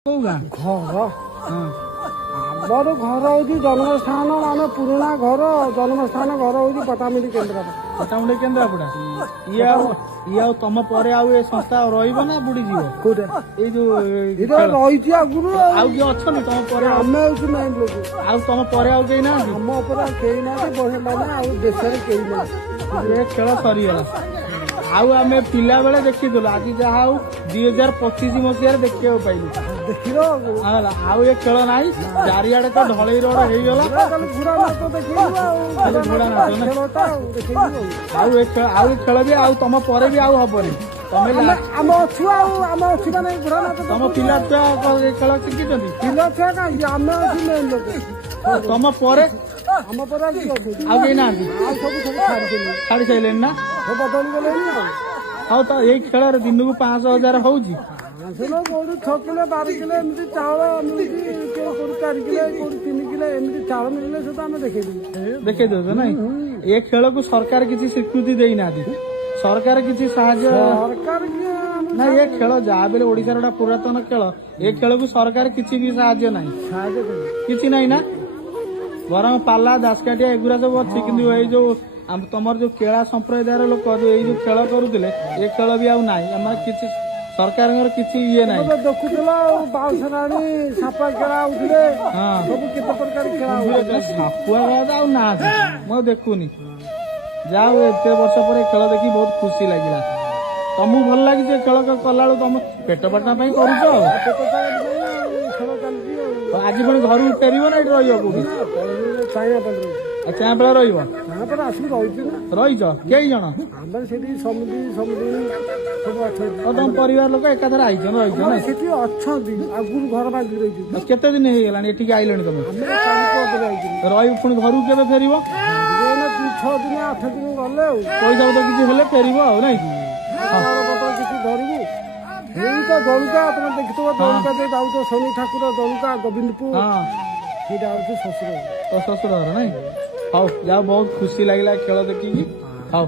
घर आमर घर हूँ जन्मस्थान आम पुराणा घर जन्मस्थान घर हूँ पटामुंडी केन्द्रापड़ा। पटामुंडी केन्द्रापड़ा ये तुम पर ए संस्था रहा बुड़ी जीव कौटे ये रही आगुरी आउ किए अच्छा तुम पर आम हूँ मेन लोक आउ तुम पर आउ कहीं ना आम उपर कई ना मैंने देश में कई ना ये खेल सरीगला आउ आम पिला बेले देखीलु आज जहाँ 2025 मसीह देखा पाइलु देख आउ ये खेल ना चारिआडे तो ढलई रोड आउ खेल भी आउ तुम पर भी आउ हबनी आम अच्छु आम अच्छु ना घोड़ा नाच तुम पिला छुआ खेल शिखी पिला छुआ कहीं आम अच्छी मेन लोक तुम पर आम पर आउ कहीं ना सब छाड़ी सारे ना बदली गले हाँ तो यही खेल दिन को 5,000 हो 6 किलो 12 किलो एमती चाउल मिलती 4 किलो 3 किलो एमती चाउल मिलने से आम देखे दो ना ये खेल को सरकार किसी स्वीकृति देना सरकार किसी सरकार ना ये खेल जहाँ बेले ओडिशा गोटा पुरातन खेल ये खेल को सरकार किसी भी साहाय्य ना किसी ना ना बरम पाला दासकाटिया एगुरा सब अच्छी कि जो तुम जो केला संप्रदायर लोक जो खेल करुले ये खेल भी आउ ना किसी सरकार किसी ये ना देखुला बाउसराणी सापा खेला होते सब केते प्रकार खेला सापुआ खेला ना मैं देखुनी जाओ एत वर्ष पर खेल देखी बहुत खुशी लगे तुमको भल लगे खेल कला तुम पेट पाटना कर आज पुणी घर फेर ना चापड़ा रही रहीच कई जन तुम परिवार लोक एकाथर आई रही आगुरी घर बांधि रही केते दिन हो गला एटिक आइलनि तुम रही पुणी घर केवे फेर 6 दिन 8 दिन गले पैसा तो किसी हेले फेर ना किसी धरबू यही तो दौलका तुम देखिथ दौलका जाऊ शनि ठाकुर दौलका गोविंदपुर ये शशुर शशुर घर ना हाँ जा बहुत खुशी लगे खेल देखिकी हाँ